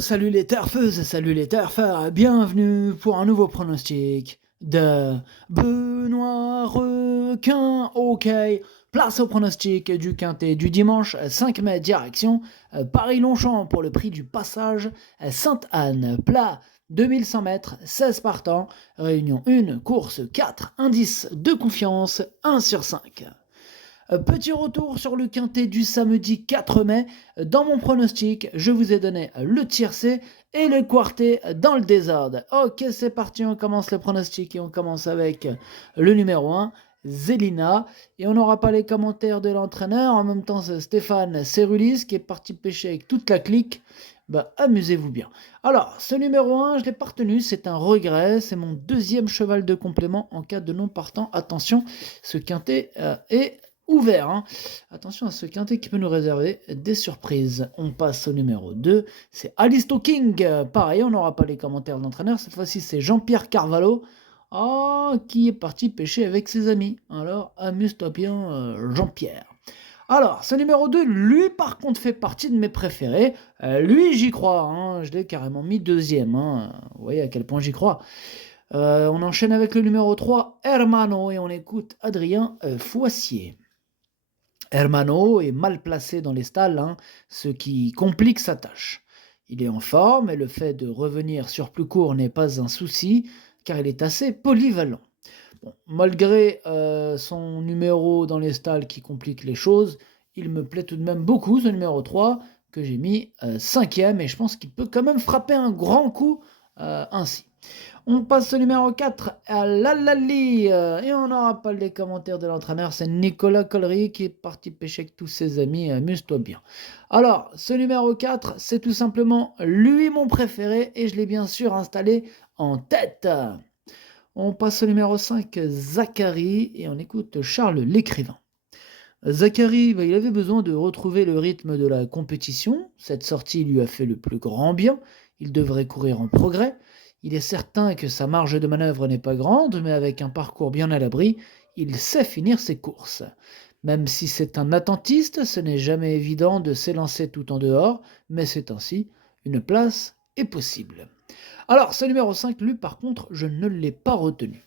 salut les turfeuses, salut les turfeurs, bienvenue pour un nouveau pronostic de Benoît Requin. Ok, place au pronostic du quintet du dimanche 5 mai, direction Paris-Longchamp pour le prix du passage Sainte-Anne. Plat 2100 mètres, 16 partants, réunion 1, course 4, indice de confiance 1 sur 5. Petit retour sur le quintet du samedi 4 mai. Dans mon pronostic, je vous ai donné le tiercé et le quartet dans le désordre. Ok, c'est parti, on commence le pronostic et on commence avec le numéro 1, Zelina. Et on n'aura pas les commentaires de l'entraîneur. En même temps, c'est Stéphane Cerulis qui est parti pêcher avec toute la clique. Bah, amusez-vous bien. Alors, ce numéro 1, je ne l'ai pas retenu, c'est un regret. C'est mon deuxième cheval de complément en cas de non partant. Attention, ce quintet est ouvert. Hein. Attention à ce quintet qui peut nous réserver des surprises. On passe au numéro 2, c'est Alisto King. Pareil, on n'aura pas les commentaires de l'entraîneur. Cette fois-ci, c'est Jean-Pierre Carvalho qui est parti pêcher avec ses amis. Alors, amuse-toi bien, Jean-Pierre. Alors, ce numéro 2, lui par contre fait partie de mes préférés. Lui, j'y crois. Hein. Je l'ai carrément mis deuxième. Hein. Vous voyez à quel point j'y crois. On enchaîne avec le numéro 3, Hermano, et on écoute Adrien Foissier. Hermano est mal placé dans les stalles, ce qui complique sa tâche. Il est en forme et le fait de revenir sur plus court n'est pas un souci, car il est assez polyvalent. Bon, malgré son numéro dans les stalles qui complique les choses, il me plaît tout de même beaucoup, ce numéro 3, que j'ai mis 5e, et je pense qu'il peut quand même frapper un grand coup ainsi. On passe au numéro 4 à Lalali, et on n'aura pas les commentaires de l'entraîneur, c'est Nicolas Collery qui est parti pêcher avec tous ses amis, amuse-toi bien. Alors, ce numéro 4, c'est tout simplement lui mon préféré, et je l'ai bien sûr installé en tête. On passe au numéro 5, Zachary, et on écoute Charles l'écrivain. Zachary, il avait besoin de retrouver le rythme de la compétition, cette sortie lui a fait le plus grand bien, il devrait courir en progrès. Il est certain que sa marge de manœuvre n'est pas grande, mais avec un parcours bien à l'abri, il sait finir ses courses. Même si c'est un attentiste, ce n'est jamais évident de s'élancer tout en dehors, mais c'est ainsi, une place est possible. Alors, ce numéro 5, lui, par contre, je ne l'ai pas retenu.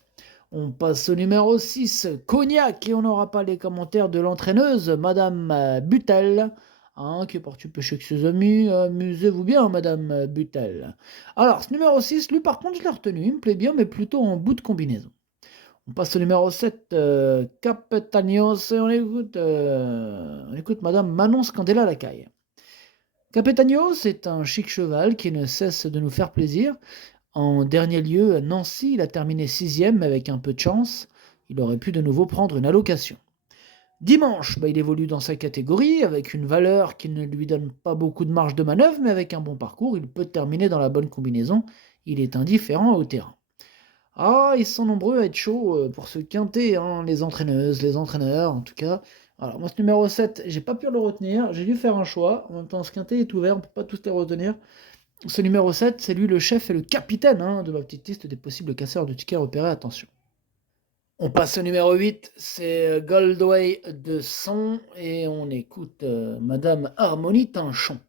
On passe au numéro 6, Cognac, et on n'aura pas les commentaires de l'entraîneuse, Madame Butel, qui est partie pêcher avec ses amis. Amusez-vous bien, Madame Butel. Alors, ce numéro 6, lui par contre, je l'ai retenu, il me plaît bien, mais plutôt en bout de combinaison. On passe au numéro 7, Capetanios, et on écoute Madame Manon Scandella Lacaille. Capetanios est un chic cheval qui ne cesse de nous faire plaisir. En dernier lieu, à Nancy, il a terminé 6e, mais avec un peu de chance, il aurait pu de nouveau prendre une allocation. Dimanche, il évolue dans sa catégorie, avec une valeur qui ne lui donne pas beaucoup de marge de manœuvre, mais avec un bon parcours, il peut terminer dans la bonne combinaison, il est indifférent au terrain. Ils sont nombreux à être chauds pour ce quintet, les entraîneuses, les entraîneurs, en tout cas. Alors, moi, ce numéro 7, j'ai pas pu le retenir, j'ai dû faire un choix. En même temps, ce quintet est ouvert, on peut pas tous les retenir. Ce numéro 7, c'est lui le chef et le capitaine de ma petite liste des possibles casseurs de tickets repérés, attention. On passe au numéro 8, c'est Goldway de Son, et on écoute Madame Harmonie Tinchon.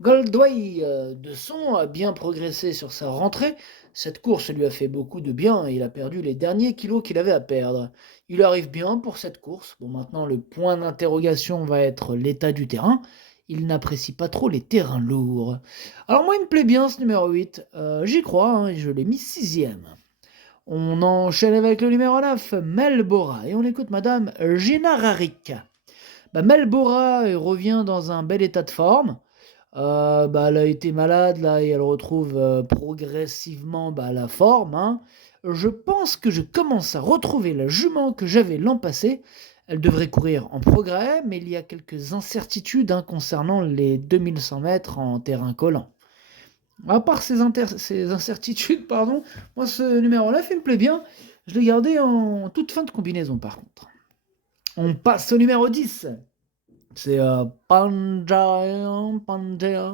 Goldway de Son a bien progressé sur sa rentrée. Cette course lui a fait beaucoup de bien et il a perdu les derniers kilos qu'il avait à perdre. Il arrive bien pour cette course. Bon, maintenant, le point d'interrogation va être l'état du terrain. Il n'apprécie pas trop les terrains lourds. Alors moi, il me plaît bien ce numéro 8. J'y crois, et je l'ai mis 6e. On enchaîne avec le numéro 9, Melbora, et on écoute Madame Gina Rarik. Melbora revient dans un bel état de forme. Elle a été malade là et elle retrouve progressivement la forme. Je pense que je commence à retrouver la jument que j'avais l'an passé. Elle devrait courir en progrès, mais il y a quelques incertitudes concernant les 2100 mètres en terrain collant. À part ces incertitudes, moi ce numéro 9 il me plaît bien. Je l'ai gardé en toute fin de combinaison par contre. On passe au numéro 10. C'est Pangea. On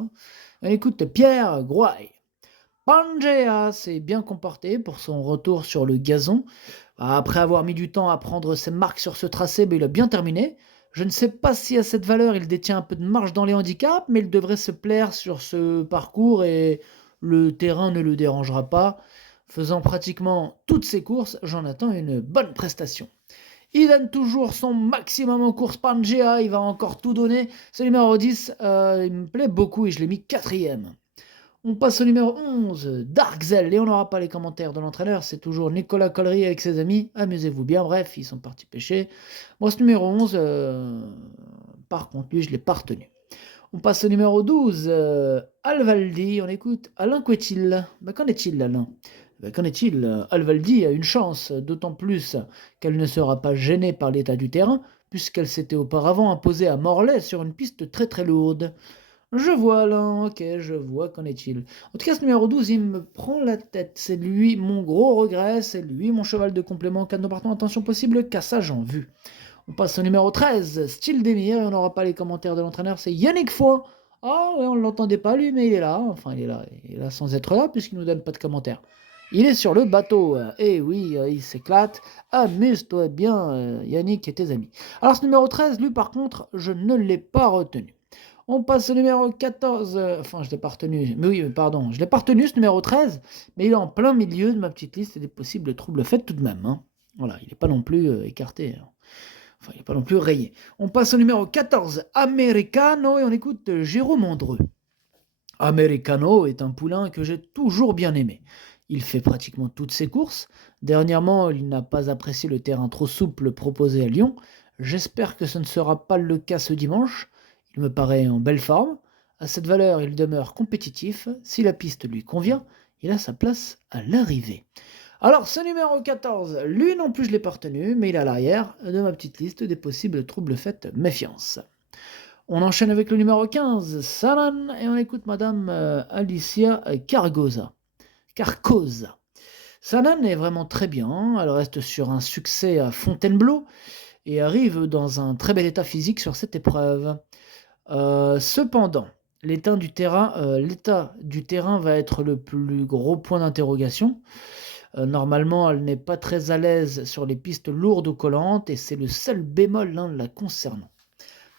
écoute Pierre Grouaille. Pangea s'est bien comporté pour son retour sur le gazon. Après avoir mis du temps à prendre ses marques sur ce tracé, il a bien terminé. Je ne sais pas si à cette valeur il détient un peu de marge dans les handicaps, mais il devrait se plaire sur ce parcours et le terrain ne le dérangera pas. Faisant pratiquement toutes ses courses, j'en attends une bonne prestation. Il donne toujours son maximum en course Pangea, il va encore tout donner. Ce numéro 10, il me plaît beaucoup et je l'ai mis quatrième. On passe au numéro 11, Darkzel, et on n'aura pas les commentaires de l'entraîneur, c'est toujours Nicolas Collery avec ses amis, amusez-vous bien, bref, ils sont partis pêcher. Moi, ce numéro 11, par contre, lui, je ne l'ai pas retenu. On passe au numéro 12, Alvaldi, on écoute Alain Couetil. Qu'en est-il, Alain? Qu'en est-il? Alvaldi a une chance, d'autant plus qu'elle ne sera pas gênée par l'état du terrain, puisqu'elle s'était auparavant imposée à Morlaix sur une piste très très lourde. Je vois Alain, ok, je vois, qu'en est-il? En tout cas, ce numéro 12, il me prend la tête. C'est lui mon gros regret, c'est lui mon cheval de complément. Cas de non attention possible, cassage en vue. On passe au numéro 13, Style d'Emir, et on n'aura pas les commentaires de l'entraîneur, c'est Yannick Foy. Ah ouais, on ne l'entendait pas lui, mais il est là. Enfin, il est là sans être là, puisqu'il ne nous donne pas de commentaires. Il est sur le bateau, et oui, il s'éclate. Amuse-toi bien, Yannick et tes amis. Alors, ce numéro 13, lui, par contre, je ne l'ai pas retenu. On passe au numéro 14, enfin je ne l'ai pas retenu, mais oui, pardon, je ne l'ai pas retenu ce numéro 13, mais il est en plein milieu de ma petite liste des possibles troubles faits tout de même. Hein. Voilà, il n'est pas non plus écarté, hein. Enfin il n'est pas non plus rayé. On passe au numéro 14, Americano, et on écoute Jérôme Andreux. Americano est un poulain que j'ai toujours bien aimé. Il fait pratiquement toutes ses courses. Dernièrement, il n'a pas apprécié le terrain trop souple proposé à Lyon. J'espère que ce ne sera pas le cas ce dimanche. Il me paraît en belle forme. À cette valeur, il demeure compétitif. Si la piste lui convient, il a sa place à l'arrivée. Alors, ce numéro 14, lui non plus je l'ai pas retenu, mais il est à l'arrière de ma petite liste des possibles troubles faits méfiance. On enchaîne avec le numéro 15, Salan, et on écoute Madame Alicia Carcosa. Salan est vraiment très bien, elle reste sur un succès à Fontainebleau et arrive dans un très bel état physique sur cette épreuve. Cependant, l'état du terrain va être le plus gros point d'interrogation. Normalement, elle n'est pas très à l'aise sur les pistes lourdes ou collantes et c'est le seul bémol la concernant.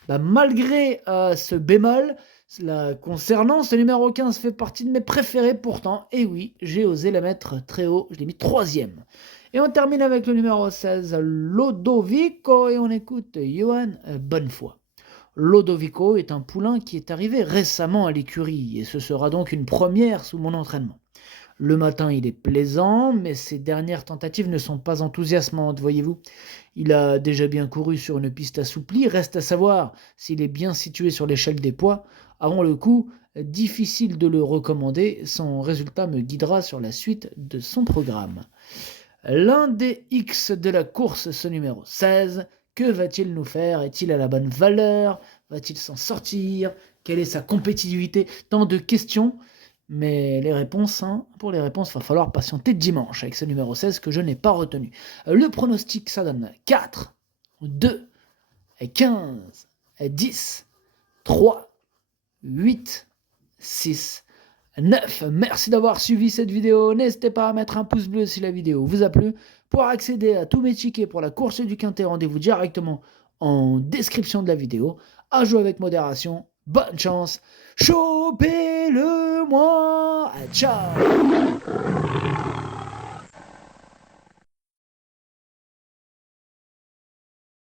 Malgré ce bémol, la concernant, ce numéro 15 fait partie de mes préférés pourtant. Et oui, j'ai osé la mettre très haut, je l'ai mis 3e. Et on termine avec le numéro 16, Lodovico, et on écoute Johan Bonnefoy. Lodovico est un poulain qui est arrivé récemment à l'écurie, et ce sera donc une première sous mon entraînement. Le matin, il est plaisant, mais ses dernières tentatives ne sont pas enthousiasmantes, voyez-vous. Il a déjà bien couru sur une piste assouplie, reste à savoir s'il est bien situé sur l'échelle des poids. Avant le coup, difficile de le recommander, son résultat me guidera sur la suite de son programme. L'un des X de la course, ce numéro 16, que va-t-il nous faire? Est-il à la bonne valeur? Va-t-il s'en sortir? Quelle est sa compétitivité? Tant de questions. Mais les réponses, pour les réponses, il va falloir patienter dimanche avec ce numéro 16 que je n'ai pas retenu. Le pronostic, ça donne 4, 2, 15, 10, 3, 8, 6, 9. Merci d'avoir suivi cette vidéo. N'hésitez pas à mettre un pouce bleu si la vidéo vous a plu. Pour accéder à tous mes tickets pour la course du Quintet, rendez-vous directement en description de la vidéo. À jouer avec modération. Bonne chance. Chopez-le-moi. Ciao.